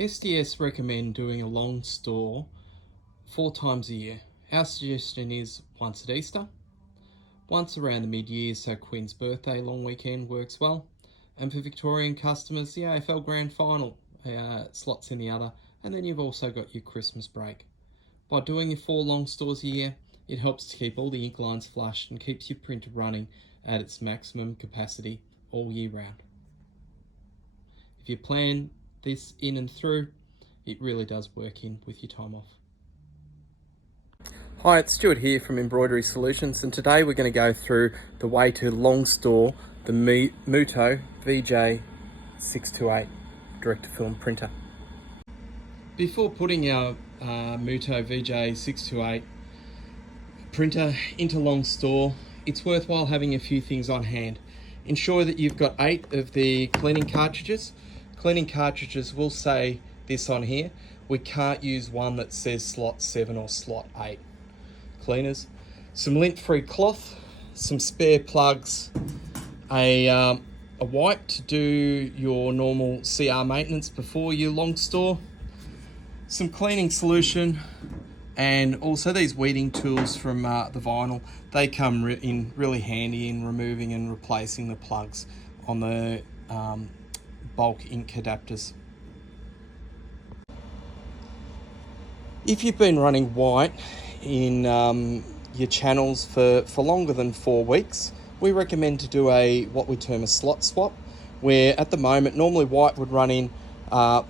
STS recommend doing a long store 4 times a year. Our suggestion is once at Easter, once around the mid-year, so Queen's birthday long weekend works well, and for Victorian customers, the AFL Grand Final slots in the other, and then you've also got your Christmas break. By doing your 4 long stores a year, it helps to keep all the ink lines flushed and keeps your printer running at its maximum capacity all year round. If you plan this in and through, it really does work in with your time off. Hi, it's Stuart here from Embroidery Solutions, and today we're going to go through the way to long store the Mutoh VJ-628 direct-to-film printer. Before putting our Mutoh VJ-628 printer into long store, it's worthwhile having a few things on hand. Ensure that you've got 8 of the cleaning cartridges. Cleaning cartridges will say this on here. We can't use one that says slot 7 or slot 8. Cleaners, some lint-free cloth, some spare plugs, a wipe to do your normal CR maintenance before your long store, some cleaning solution, and also these weeding tools from the vinyl. They come in really handy in removing and replacing the plugs on the bulk ink adapters. If you've been running white in your channels for longer than 4 weeks, we recommend to do what we term a slot swap, where at the moment normally white would run in 5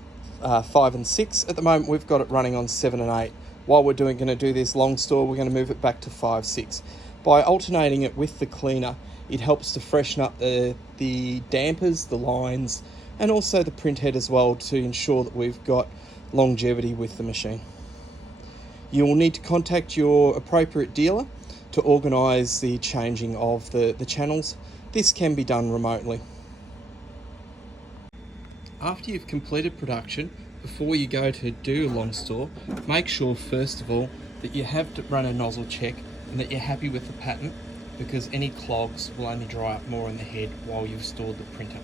and 6. At the moment we've got it running on 7 and 8. While we're going to do this long store, we're going to move it back to 5, 6. By alternating it with the cleaner, it helps to freshen up the dampers, the lines, and also the print head as well, to ensure that we've got longevity with the machine. You will need to contact your appropriate dealer to organise the changing of the channels. This can be done remotely. After you've completed production, before you go to do a long store, make sure first of all that you have to run a nozzle check and that you're happy with the pattern, because any clogs will only dry up more in the head while you've stored the printer.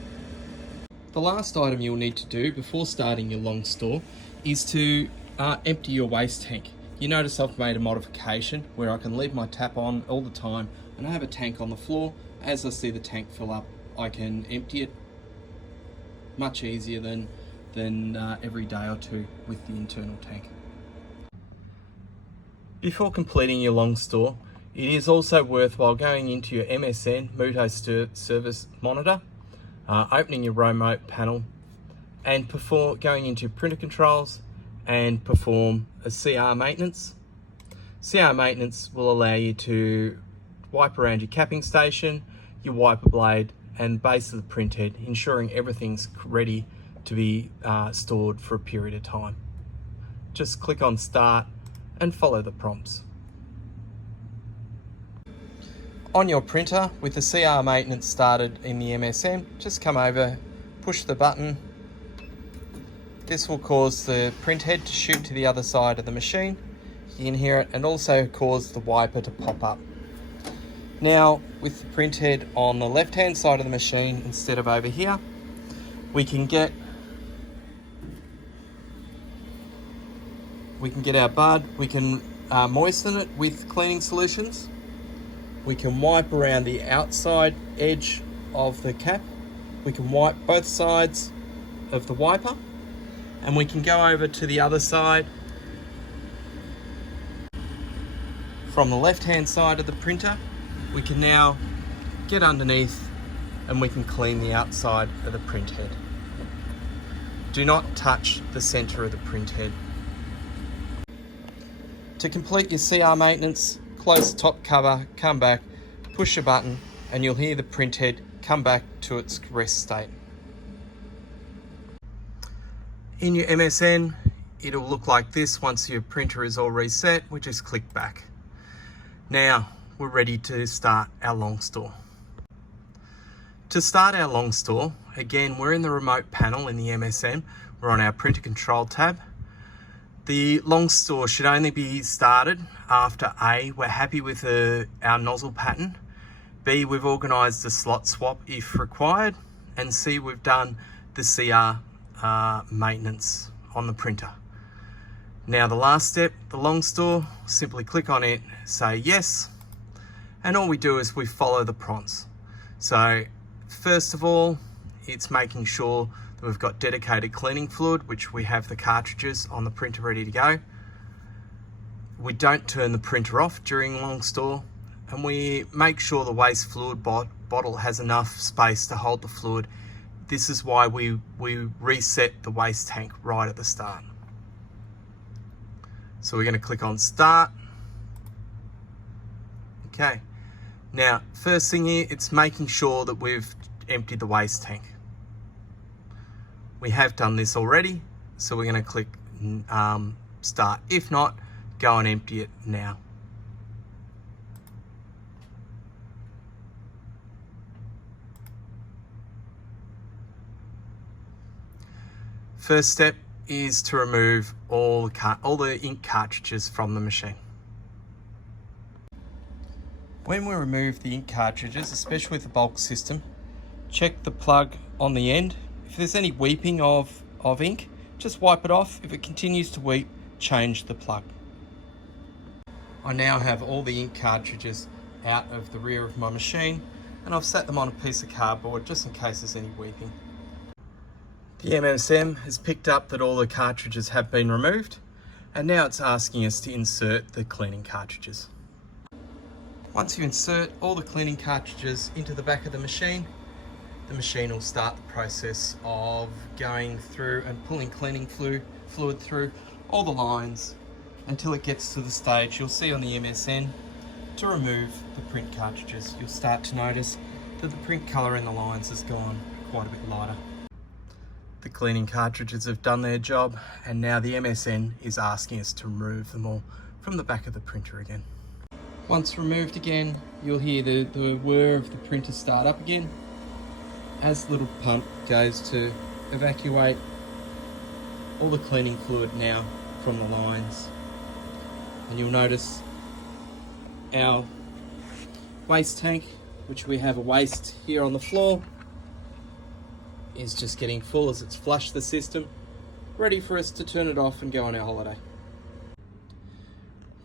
The last item you'll need to do before starting your long store is to empty your waste tank. You notice I've made a modification where I can leave my tap on all the time and I have a tank on the floor. As I see the tank fill up, I can empty it much easier than every day or two with the internal tank. Before completing your long store, it is also worthwhile going into your MSN Mutoh service monitor, opening your remote panel, and going into printer controls and perform a CR maintenance. CR maintenance will allow you to wipe around your capping station, your wiper blade, and base of the print head, ensuring everything's ready to be stored for a period of time. Just click on start and follow the prompts. On your printer, with the CR maintenance started in the MSN, just come over, push the button. This will cause the print head to shoot to the other side of the machine. You can hear it, and also cause the wiper to pop up. Now, with the print head on the left-hand side of the machine instead of over here, we can get our bud, we can moisten it with cleaning solutions. We can wipe around the outside edge of the cap. We can wipe both sides of the wiper, and we can go over to the other side. From the left-hand side of the printer, we can now get underneath and we can clean the outside of the print head. Do not touch the center of the print head. To complete your CR maintenance, close the top cover, come back, push a button, and you'll hear the print head come back to its rest state. In your MSN, it'll look like this. Once your printer is all reset, we just click back. Now, we're ready to start our long store. To start our long store, again, we're in the remote panel in the MSN. We're on our printer control tab. The long store should only be started after A, we're happy with our nozzle pattern, B, we've organised a slot swap if required, and C, we've done the CR maintenance on the printer. Now the last step, the long store, simply click on it, say yes, and all we do is we follow the prompts. So first of all, it's making sure that we've got dedicated cleaning fluid, which we have the cartridges on the printer ready to go. We don't turn the printer off during long store, and we make sure the waste fluid bottle has enough space to hold the fluid. This is why we reset the waste tank right at the start. So we're going to click on start. Okay, now first thing here, it's making sure that we've emptied the waste tank. We have done this already, so we're going to click start. If not, go and empty it now. First step is to remove all the ink cartridges from the machine. When we remove the ink cartridges, especially with the bulk system, check the plug on the end. If there's any weeping of ink, just wipe it off. If it continues to weep, change the plug. I now have all the ink cartridges out of the rear of my machine, and I've set them on a piece of cardboard just in case there's any weeping. The MSM has picked up that all the cartridges have been removed, and now it's asking us to insert the cleaning cartridges. Once you insert all the cleaning cartridges into the back of the machine will start the process of going through and pulling cleaning fluid through all the lines until it gets to the stage you'll see on the MSN to remove the print cartridges. You'll start to notice that the print colour in the lines has gone quite a bit lighter. The cleaning cartridges have done their job, and now the MSN is asking us to remove them all from the back of the printer again. Once removed again, you'll hear the whir of the printer start up again as the little pump goes to evacuate all the cleaning fluid now from the lines. And you'll notice our waste tank, which we have a waste here on the floor, is just getting full as it's flushed the system, ready for us to turn it off and go on our holiday.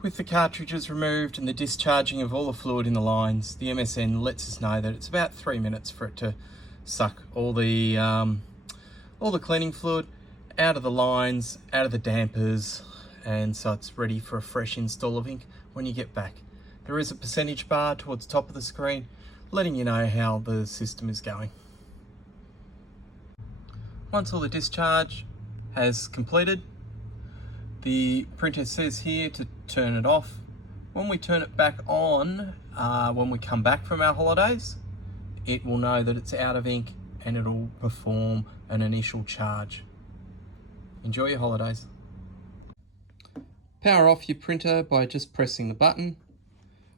With the cartridges removed and the discharging of all the fluid in the lines, the MSN lets us know that it's about 3 minutes for it to suck all the cleaning fluid out of the lines, out of the dampers, and so it's ready for a fresh install of ink when you get back. There is a percentage bar towards the top of the screen letting you know how the system is going. Once all the discharge has completed, the printer says here to turn it off. When we turn it back on, when we come back from our holidays, it will know that it's out of ink and it'll perform an initial charge. Enjoy your holidays. Power off your printer by just pressing the button.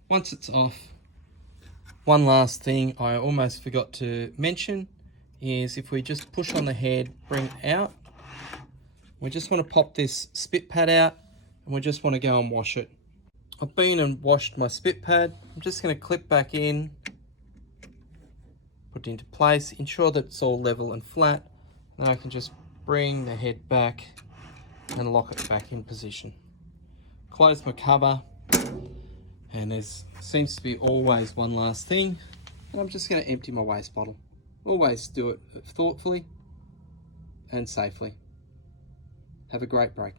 Once it's off, one last thing I almost forgot to mention is if we just push on the head, bring it out, we just want to pop this spit pad out and we just want to go and wash it. I've been and washed my spit pad. I'm just going to clip back in, put it into place, ensure that it's all level and flat. Then I can just bring the head back and lock it back in position. Close my cover, and there seems to be always one last thing, and I'm just going to empty my waste bottle. Always do it thoughtfully and safely. Have a great break.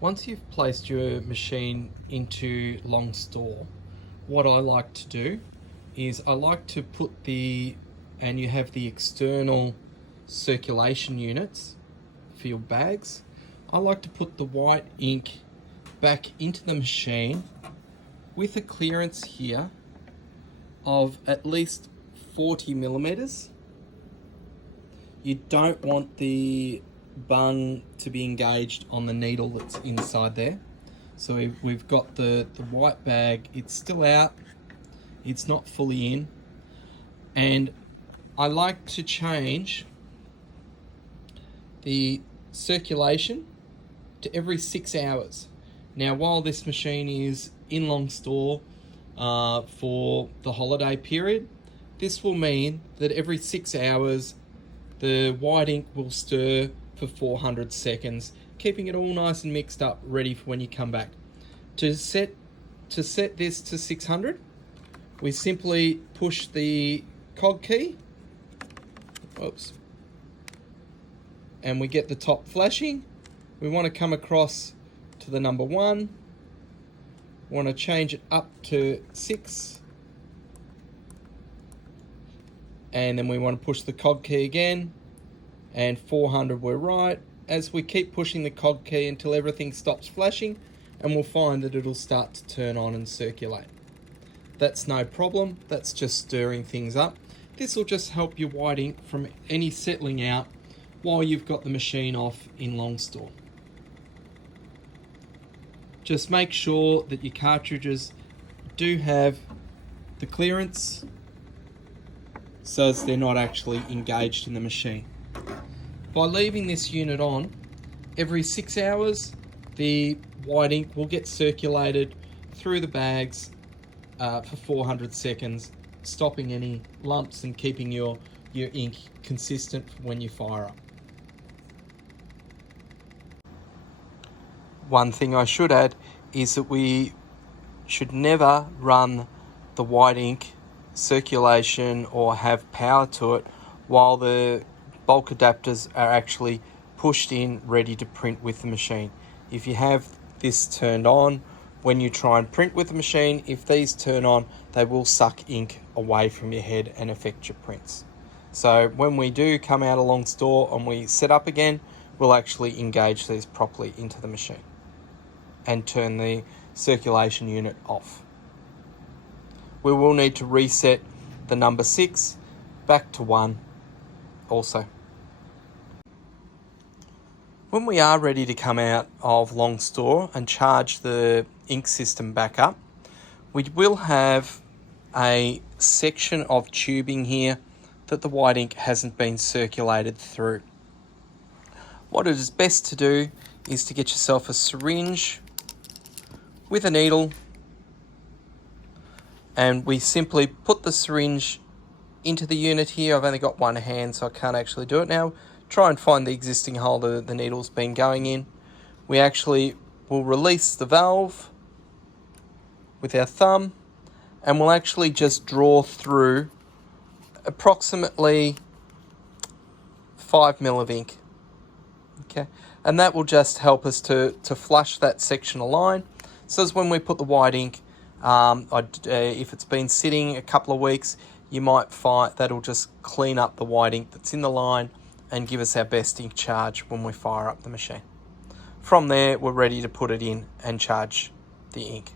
Once you've placed your machine into long store, what I like to do is I like to put and you have the external circulation units for your bags. I like to put the white ink back into the machine with a clearance here of at least 40 millimeters. You don't want the bung to be engaged on the needle that's inside there. So we've got the white bag, it's still out, it's not fully in, and I like to change the circulation to every 6 hours. Now, while this machine is in long store for the holiday period, this will mean that every 6 hours the white ink will stir for 400 seconds, keeping it all nice and mixed up, ready for when you come back. To set this to 600, we simply push the cog key, oops, and we get the top flashing. We want to come across to the number 1, want to change it up to 6, and then we want to push the cog key again, and 400 we're right. As we keep pushing the cog key until everything stops flashing, and we'll find that it'll start to turn on and circulate. That's no problem, that's just stirring things up. This will just help your white ink from any settling out while you've got the machine off in long store. Just make sure that your cartridges do have the clearance so as they're not actually engaged in the machine. By leaving this unit on, every 6 hours the white ink will get circulated through the bags for 400 seconds, stopping any lumps and keeping your ink consistent when you fire up. One thing I should add is that we should never run the white ink circulation or have power to it while the bulk adapters are actually pushed in, ready to print with the machine. If you have this turned on, when you try and print with the machine, if these turn on, they will suck ink away from your head and affect your prints. So when we do come out of long store and we set up again, we'll actually engage these properly into the machine and turn the circulation unit off. We will need to reset the number 6 back to 1 also. When we are ready to come out of long store and charge the ink system back up, we will have a section of tubing here that the white ink hasn't been circulated through. What it is best to do is to get yourself a syringe with a needle, and we simply put the syringe into the unit here. I've only got one hand, so I can't actually do it now. Try and find the existing hole that the needle's been going in. We actually will release the valve with our thumb, and we'll actually just draw through approximately 5 ml of ink. Okay, and that will just help us to flush that section of line. So as when we put the white ink, if it's been sitting a couple of weeks, you might find that'll just clean up the white ink that's in the line and give us our best ink charge when we fire up the machine. From there, we're ready to put it in and charge the ink.